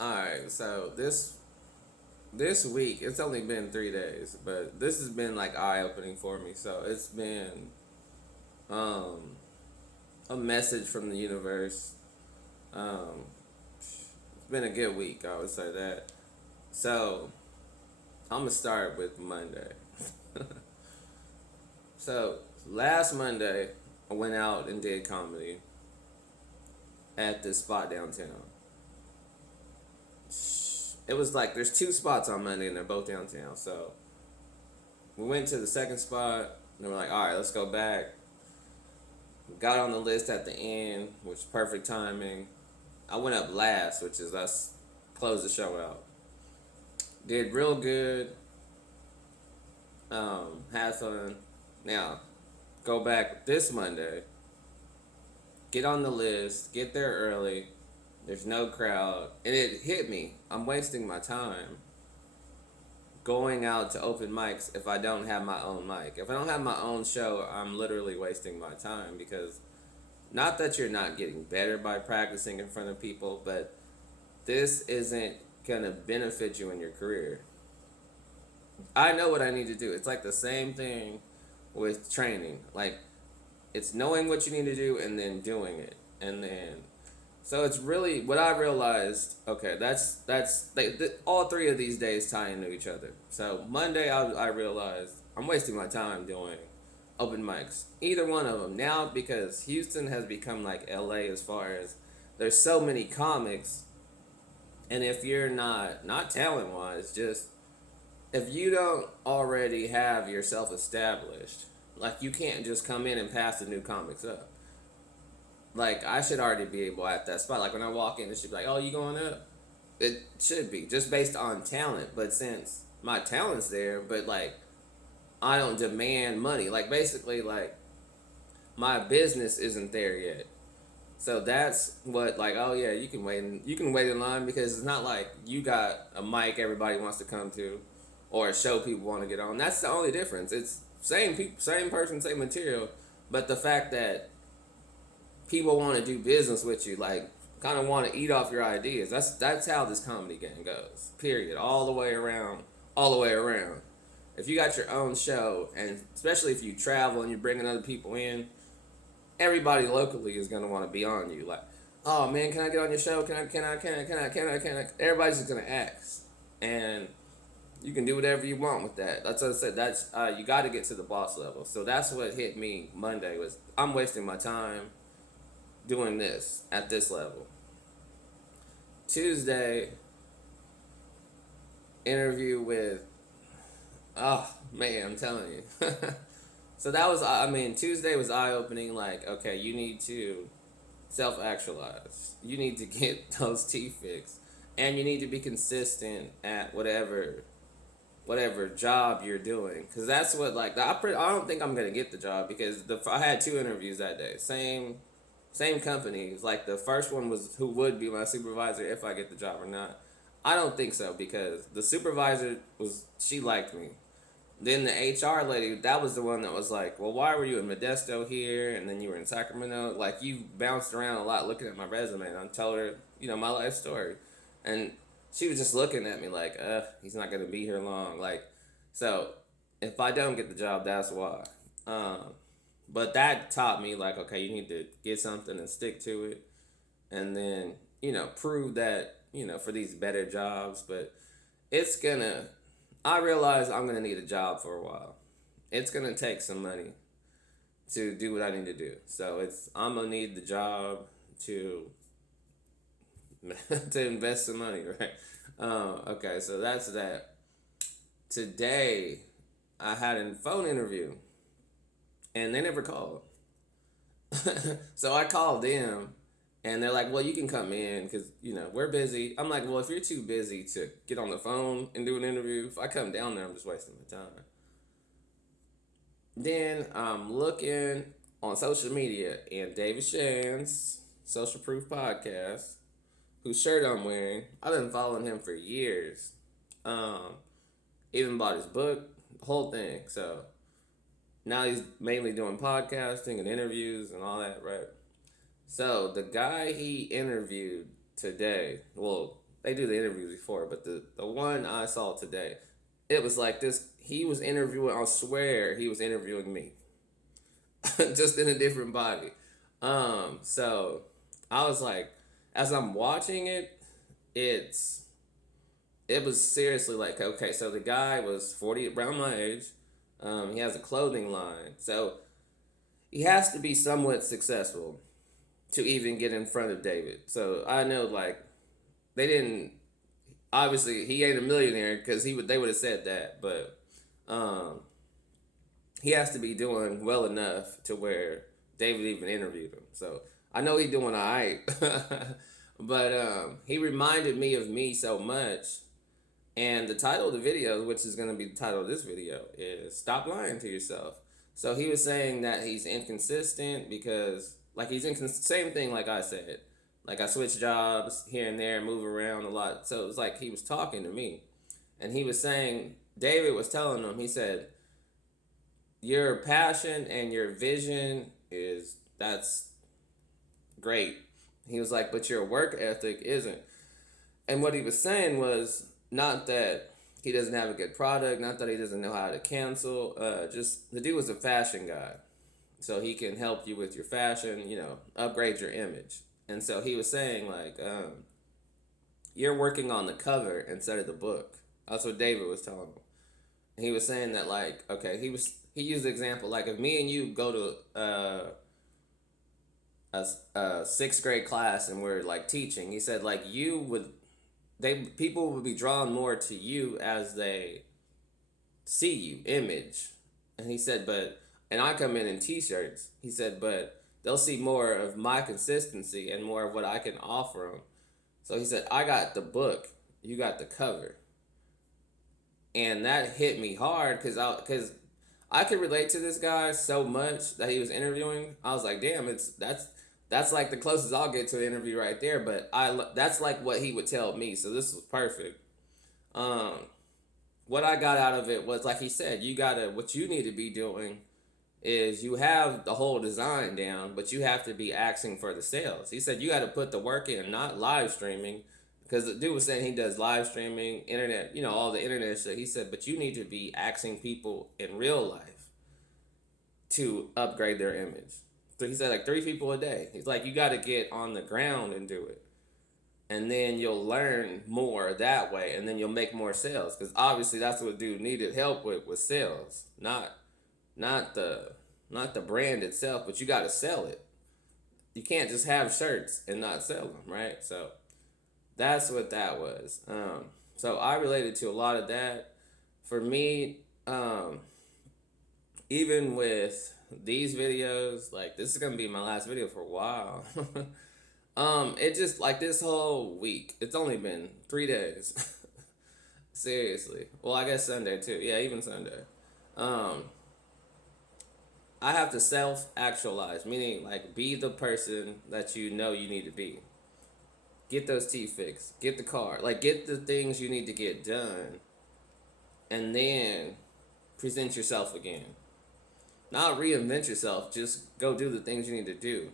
Alright, so this week it's only been 3 days, but this has been like eye opening for me. So it's been um a message from the universe. Um it's been a good week, I would say that. So I'm gonna start with Monday. So last Monday I went out and did comedy at this spot downtown. It was like there's two spots on Monday and they're both downtown. So we went to the second spot and we're like, all right, let's go back. Got on the list at the end, which is perfect timing. I went up last, which is us close the show out. Did real good. Had fun. Now, go back this Monday. Get on the list. Get there early. There's no crowd, and it hit me. I'm wasting my time going out to open mics if I don't have my own mic. If I don't have my own show, I'm literally wasting my time because not that you're not getting better by practicing in front of people, but this isn't gonna benefit you in your career. I know what I need to do. It's like the same thing with training. Like it's knowing what you need to do and then doing it. And then so it's really what I realized. Okay, all three of these days tie into each other. So Monday, I realized I'm wasting my time doing open mics. Either one of them now because Houston has become like LA as far as there's so many comics, and if you're not talent wise, just if you don't already have yourself established, like you can't just come in and pass the new comics up. Like I should already be able at that spot. Like when I walk in, it should be like, "Oh, you going up?" It should be just based on talent. But since my talent's there, but like I don't demand money. Like basically, like my business isn't there yet. So that's what like, oh yeah, you can wait in line because it's not like you got a mic everybody wants to come to, or a show people want to get on. That's the only difference. It's same people, same person, same material, but the fact that people want to do business with you, like kind of want to eat off your ideas. That's how this comedy game goes. Period. All the way around. All the way around. If you got your own show, and especially if you travel and you're bringing other people in, everybody locally is gonna want to be on you. Like, oh man, can I get on your show? Can I? Everybody's just gonna ask, and you can do whatever you want with that. That's what I said. That's you got to get to the boss level. So that's what hit me Monday was I'm wasting my time doing this at this level. Tuesday, interview with, oh man, I'm telling you. So that was, I mean, Tuesday was eye opening. Like, okay, you need to self actualize. You need to get those teeth fixed. And you need to be consistent at whatever job you're doing, because that's what like I don't think I'm gonna get the job because I had two interviews that day, same companies. Like the first one was who would be my supervisor if I get the job or not. I don't think so because the supervisor she liked me. Then the HR lady, that was the one that was like, well, why were you in Modesto here and then you were in Sacramento? Like you bounced around a lot looking at my resume, and I told her, my life story. And she was just looking at me like, he's not gonna be here long. Like, so if I don't get the job, that's why. But that taught me like, okay, you need to get something and stick to it, and then prove that for these better jobs. But it's gonna. I realize I'm gonna need a job for a while. It's gonna take some money to do what I need to do. So I'm gonna need the job to to invest some money, right? Okay, so that's that. Today, I had a phone interview, and they never called. So I called them, and they're like, "Well, you can come in because we're busy." I'm like, "Well, if you're too busy to get on the phone and do an interview, if I come down there, I'm just wasting my time." Then I'm looking on social media, and David Shan's Social Proof Podcast, whose shirt I'm wearing, I've been following him for years. Um, Even bought his book, the whole thing. So now he's mainly doing podcasting and interviews and all that, right? So the guy he interviewed today, well, they do the interviews before, but the one I saw today, it was like this. He was interviewing. I swear he was interviewing me, just in a different body. So I was like, as I'm watching it, it's it was seriously like, okay, so the guy was 40, around my age. He has a clothing line, so he has to be somewhat successful to even get in front of David. So I know, like, they didn't, obviously he ain't a millionaire because they would have said that, but um, he has to be doing well enough to where David even interviewed him. So I know he's doing all right, but he reminded me of me so much. And the title of the video, which is going to be the title of this video, is "Stop Lying to Yourself." So he was saying that he's inconsistent because, like, same thing like I said. Like, I switch jobs here and there, move around a lot. So it was like he was talking to me. And he was saying, David was telling him, he said, your passion and your vision that's great. He was like, but your work ethic isn't. And what he was saying was not that he doesn't have a good product, not that he doesn't know how to cancel. Just the dude was a fashion guy, so he can help you with your fashion. Upgrade your image. And so he was saying like, you're working on the cover instead of the book. That's what David was telling him. And he was saying that like, okay, he used the example like if me and you go to a sixth grade class and we're like teaching. He said like people would be drawn more to you as they see you image. And he said and I come in t-shirts. He said but they'll see more of my consistency and more of what I can offer them. So he said I got the book, you got the cover. And that hit me hard because I could relate to this guy so much that he was interviewing. I was like, damn, that's like the closest I'll get to an interview right there. But that's like what he would tell me. So this was perfect. Um, what I got out of it was like he said, what you need to be doing is you have the whole design down, but you have to be asking for the sales. He said you got to put the work in, not live streaming. Because the dude was saying he does live streaming, internet, all the internet shit. He said, but you need to be asking people in real life to upgrade their image. So he said like 3 people a day. He's like, you got to get on the ground and do it. And then you'll learn more that way, and then you'll make more sales. Because obviously that's what dude needed help with was sales, not the brand itself, but you got to sell it. You can't just have shirts and not sell them, right? So that's what that was. So I related to a lot of that. For me, even with these videos, like this is gonna be my last video for a while. It just like this whole week. It's only been 3 days. Seriously. Well, I guess Sunday too. Yeah, even Sunday. Um, I have to self-actualize, meaning like be the person that you know you need to be. Get those teeth fixed. Get the car. Like get the things you need to get done, and then present yourself again. Not reinvent yourself. Just go do the things you need to do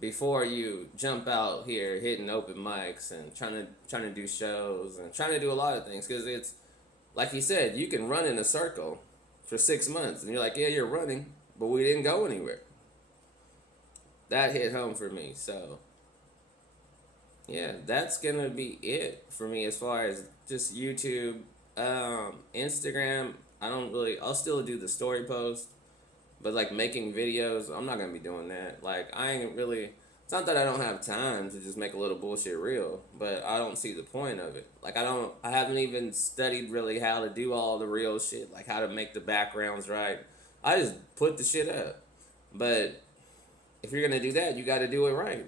before you jump out here hitting open mics and trying to do shows and trying to do a lot of things. Because it's like he said, you can run in a circle for 6 months, and you're like, yeah, you're running, but we didn't go anywhere. That hit home for me. So yeah, that's gonna be it for me as far as just YouTube. Instagram, I'll still do the story post, but like making videos, I'm not gonna be doing that. Like, it's not that I don't have time to just make a little bullshit reel, but I don't see the point of it. Like, I haven't even studied really how to do all the real shit, like how to make the backgrounds right. I just put the shit up. But if you're gonna do that, you gotta do it right.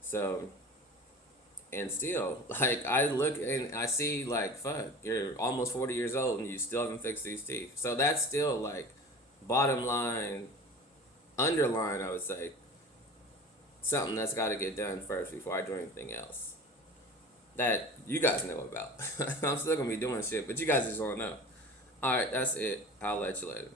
So, and still, like, I look and I see, like, fuck, you're almost 40 years old and you still haven't fixed these teeth. So that's still, like, bottom line, underline, I would say, something that's got to get done first before I do anything else. That you guys know about. I'm still going to be doing shit, but you guys just don't know. Alright, that's it. I'll let you later.